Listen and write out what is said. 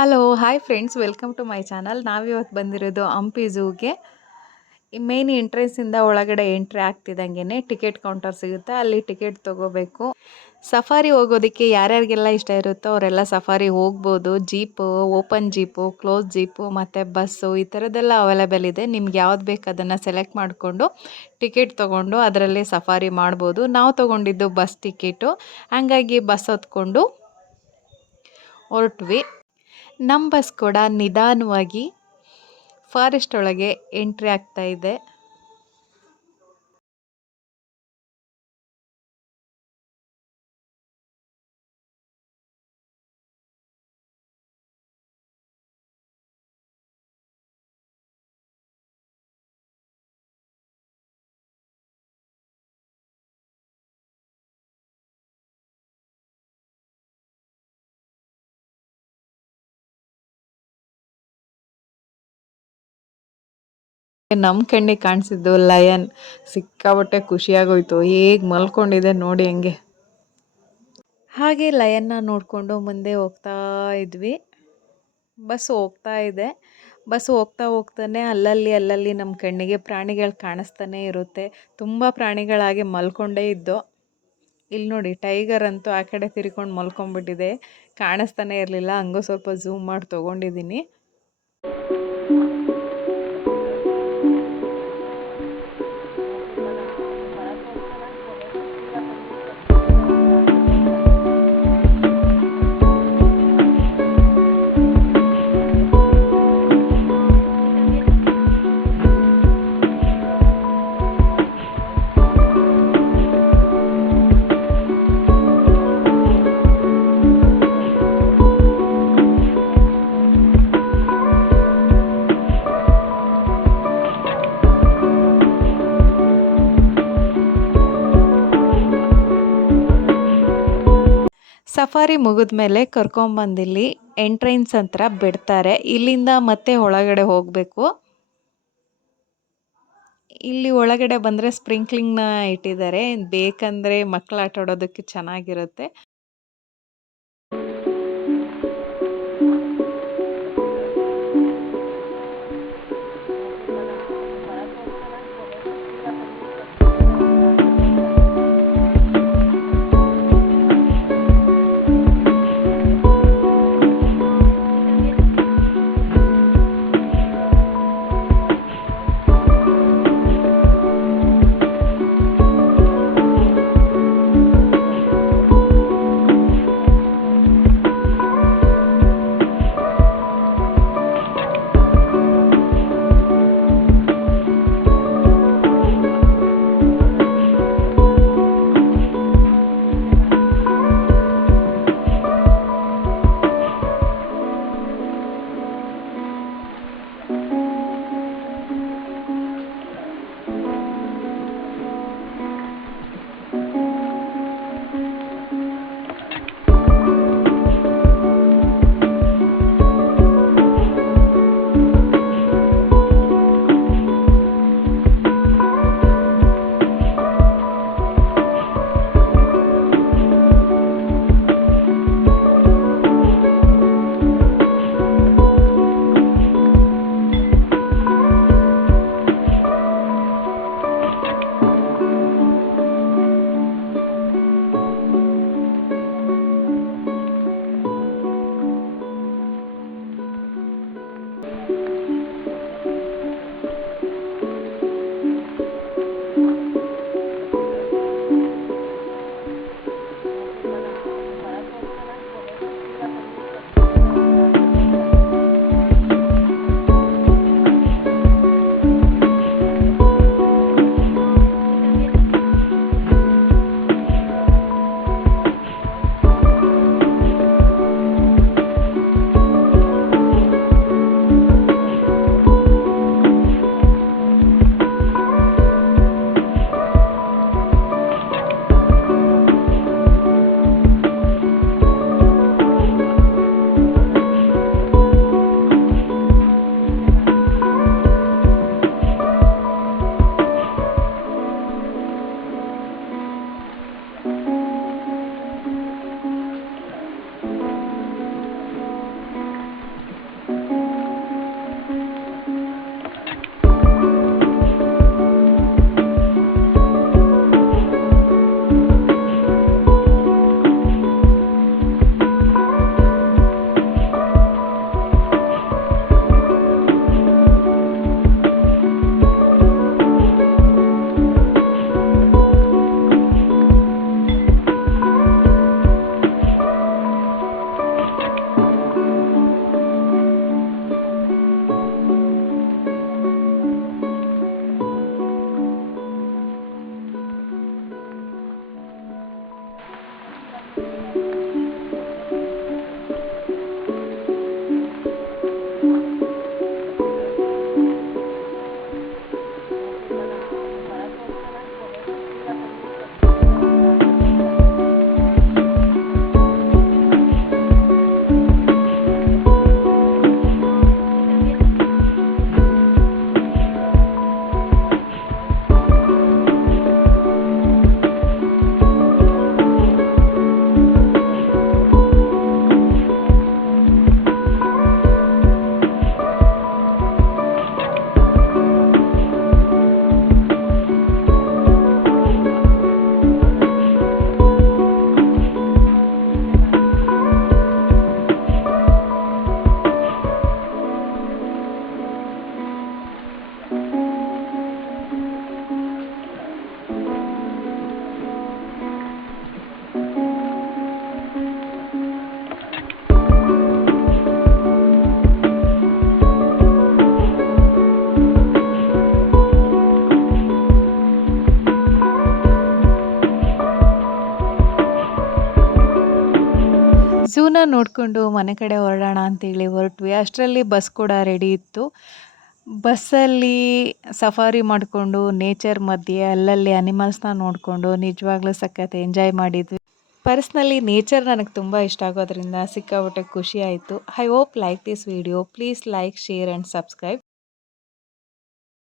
Hello hi friends welcome to my channel ನಾವಿವತ್ತು ಬಂದಿರೋದು Hampi ಝೂಗೆ. Main ಎಂಟ್ರೆನ್ಸಿಂದ ಒಳಗಡೆ ಎಂಟ್ರಿ ಆಗ್ತಿದ್ದಂಗೆ ಟಿಕೆಟ್ ಕೌಂಟರ್ ಸಿಗುತ್ತೆ. ಅಲ್ಲಿ ಟಿಕೆಟ್ ತೊಗೋಬೇಕು. ಸಫಾರಿ ಹೋಗೋದಕ್ಕೆ ಯಾರ್ಯಾರಿಗೆಲ್ಲ ಇಷ್ಟ ಇರುತ್ತೋ ಅವರೆಲ್ಲ ಸಫಾರಿ ಹೋಗ್ಬೋದು. Jeep open jeep close jeep ಮತ್ತು ಬಸ್ಸು ಈ ಥರದ್ದೆಲ್ಲ ಅವೈಲೇಬಲ್ ಇದೆ. ನಿಮ್ಗೆ ಯಾವ್ದು ಬೇಕು ಅದನ್ನು ಸೆಲೆಕ್ಟ್ ಮಾಡಿಕೊಂಡು ಟಿಕೆಟ್ ತೊಗೊಂಡು ಅದರಲ್ಲಿ ಸಫಾರಿ ಮಾಡ್ಬೋದು. ನಾವು ತೊಗೊಂಡಿದ್ದು ಬಸ್ ಟಿಕೆಟು ಹಾಗಾಗಿ ಬಸ್ ಹೊತ್ಕೊಂಡು ಹೊರಟ್ವಿ. ನಮ್ಮ ಬಸ್ ಕೂಡ ನಿಧಾನವಾಗಿ ಫಾರೆಸ್ಟ್ ಒಳಗೆ ಎಂಟ್ರಿ ಆಗ್ತಾ ಇದೆ. ನಮ್ಮ ಕಣ್ಣಿಗೆ ಕಾಣಿಸಿದ್ದು ಲಯನ್. ಸಿಕ್ಕಾಬಟ್ಟೆ ಖುಷಿಯಾಗೋಯ್ತು. ಹೇಗೆ ಮಲ್ಕೊಂಡಿದೆ ನೋಡಿ ಹಂಗೆ. ಹಾಗೆ ಲಯನ್ನ ನೋಡಿಕೊಂಡು ಮುಂದೆ ಹೋಗ್ತಾ ಇದ್ವಿ. ಬಸ್ ಹೋಗ್ತಾ ಇದೆ. ಬಸ್ ಹೋಗ್ತಾ ಹೋಗ್ತಾನೆ ಅಲ್ಲಲ್ಲಿ ಅಲ್ಲಲ್ಲಿ ನಮ್ಮ ಕಣ್ಣಿಗೆ ಪ್ರಾಣಿಗಳು ಕಾಣಿಸ್ತಾನೆ ಇರುತ್ತೆ. ತುಂಬ ಪ್ರಾಣಿಗಳಾಗಿ ಮಲ್ಕೊಂಡೇ ಇದ್ದು. ಇಲ್ಲಿ ನೋಡಿ ಟೈಗರ್ ಅಂತೂ ಆ ಕಡೆ ತಿರ್ಕೊಂಡು ಮಲ್ಕೊಂಡ್ಬಿಟ್ಟಿದೆ ಕಾಣಿಸ್ತಾನೆ ಇರಲಿಲ್ಲ. ಹಂಗೂ ಸ್ವಲ್ಪ ಝೂಮ್ ಮಾಡಿ ತೊಗೊಂಡಿದ್ದೀನಿ ಸಫಾರಿ ಮುಗಿದ ಮುಗಿದ್ಮೇಲೆ ಕರ್ಕೊಂಬಂದಿಲ್ಲಿ ಎಂಟ್ರೆನ್ಸ್ ಹತ್ರ ಬಿಡ್ತಾರೆ. ಇಲ್ಲಿಂದ ಮತ್ತೆ ಒಳಗಡೆ ಹೋಗಬೇಕು. ಇಲ್ಲಿ ಒಳಗಡೆ ಬಂದರೆ ಸ್ಪ್ರಿಂಕ್ಲಿಂಗ್ನ ಇಟ್ಟಿದ್ದಾರೆ. ಬೇಕಂದರೆ ಮಕ್ಕಳು ಆಟ ಆಡೋದಕ್ಕೆ ಚೆನ್ನಾಗಿರುತ್ತೆ. ನೋಡಿಕೊಂಡು ಮನೆ ಕಡೆ ಹೊರಡೋಣ ಅಂತೇಳಿ ಹೊರಟ್ವಿ. ಅಷ್ಟರಲ್ಲಿ ಬಸ್ ಕೂಡ ರೆಡಿ ಇತ್ತು. ಬಸ್ಸಲ್ಲಿ ಸಫಾರಿ ಮಾಡಿಕೊಂಡು ನೇಚರ್ ಮಧ್ಯೆ, ಅಲ್ಲಲ್ಲಿ ಅನಿಮಲ್ಸ್ನ ನೋಡಿಕೊಂಡು ನಿಜವಾಗ್ಲೂ ಸಖತ್ ಎಂಜಾಯ್ ಮಾಡಿದ್ವಿ. ಪರ್ಸ್ನಲಿ ನೇಚರ್ ನನಗೆ ತುಂಬ ಇಷ್ಟ ಆಗೋದ್ರಿಂದ ಸಿಕ್ಕಾಪಟ್ಟೆ ಖುಷಿ ಆಯಿತು. I hope like this video please like share and subscribe